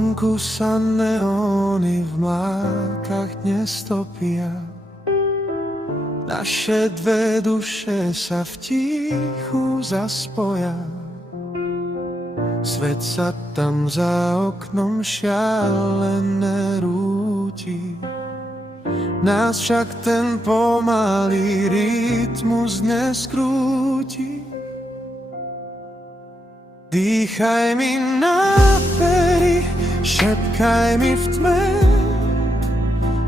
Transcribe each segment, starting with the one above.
Vonku sa neóny v mlákach dnes topia. Naše dve duše sa v tichu zaspoja. Svet sa tam za oknom šialené rúti. Nás však ten pomalý rytmus dnes krúti. Dýchaj mi na pery, šepkaj mi v tme,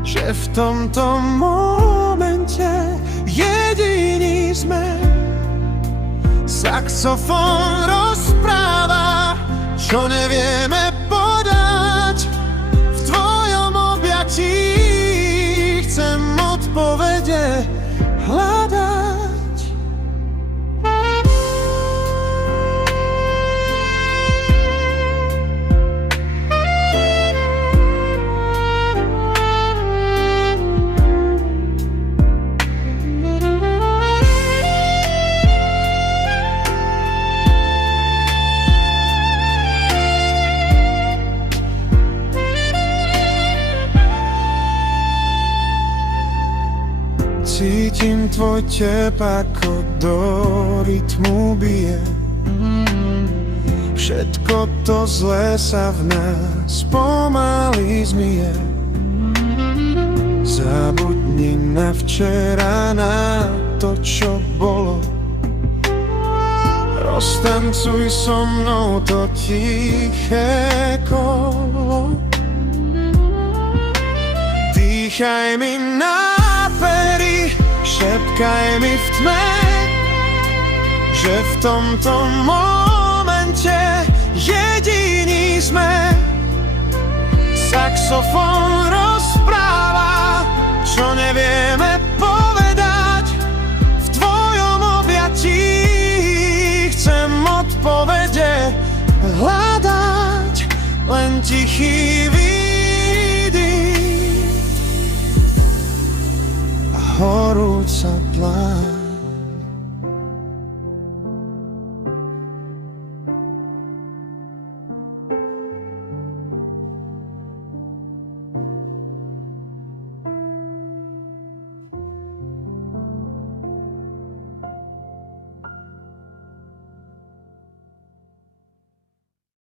že v tomto momente jediní sme. Saxofón rozpráva, čo nevieme podať. V tvojom objatí chcem odpovede hľadať. Cítim tvoj tep, ako do rytmu bije. Všetko to zlé sa v nás pomaly zmije. Zabudni na včera, na to, čo bolo. Roztancuj so mnou to tiché kolo. Dýchaj mi na pery, šepkaj mi v tme, že v tomto momente jediní sme. Saxofón rozpráva, čo nevieme povedať. V tvojom objatí chcem odpovede hľadať. Len tichý horúca pláň.